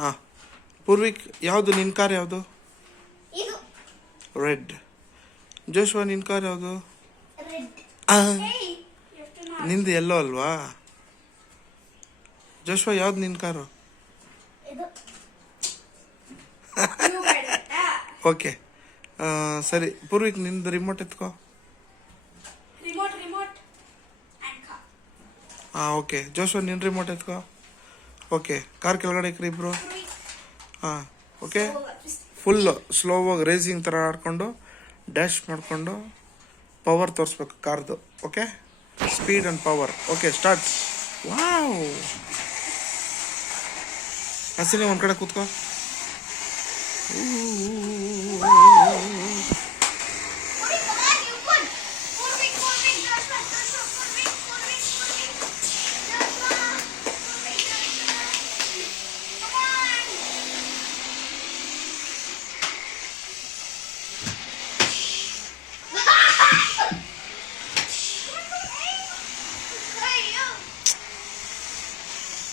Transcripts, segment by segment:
ಹಾಂ ಪೂರ್ವಿಕ್, ಯಾವುದು ನಿನ್ನ ಕಾರ್ ಯಾವುದು? ರೆಡ್. ಜೋಶ್ವಾ ನಿನ್ನ ಕಾರ್ ಯಾವುದು? ನಿಂದು ಎಲ್ಲೋ ಅಲ್ವಾ? ಜೋಶ್ವಾ ಯಾವ್ದು ನಿನ್ನ ಕಾರು? ಓಕೆ ಸರಿ. ಪೂರ್ವಿಕ್ ನಿಂದು ರಿಮೋಟ್ ಎತ್ಕೋ. ಹಾಂ ಓಕೆ. ಜೋಶ್ವಾ ನಿನ್ನ ರಿಮೋಟ್ ಎತ್ಕೋ. ಓಕೆ, ಕಾರ್ ಕೆಳಗಡೆ ಇಕ್ರಿ ಇಬ್ರು. ಹಾಂ ಓಕೆ. ಫುಲ್ಲು ಸ್ಲೋವಾಗಿ ರೇಸಿಂಗ್ ಥರ ಆಡ್ಕೊಂಡು ಡ್ಯಾಶ್ ಮಾಡಿಕೊಂಡು ಪವರ್ ತೋರಿಸ್ಬೇಕು ಕಾರ್ದು. Okay, speed and power. Okay start. Wow, Hasini ಒಂದು ಕಡೆ ಕೂತ್ಕೋ.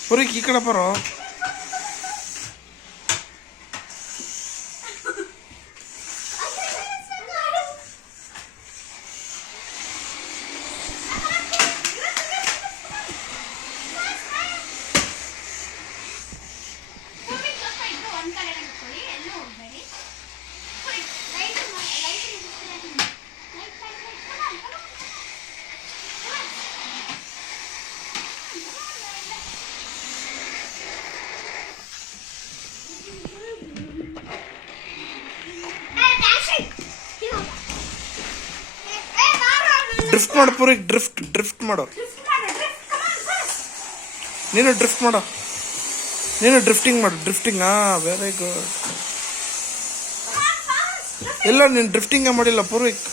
ಪೂರ್ವಿಕ್ ಈ ಕಡೆ ಬರೋ. ಡ್ರಿಫ್ಟ್ ಮಾಡು ಪೂರ್ವಿಕ್, ಡ್ರಿಫ್ಟ್ ಮಾಡು. ನೀನು ಡ್ರಿಫ್ಟ್ ಮಾಡು. ನೀನು ಡ್ರಿಫ್ಟಿಂಗ್ ಮಾಡು. ಡ್ರಿಫ್ಟಿಂಗ್. Very good. ಇಲ್ಲ ನೀನು ಡ್ರಿಫ್ಟಿಂಗೇ ಮಾಡಿಲ್ಲ ಪೂರ್ವಿಕ್.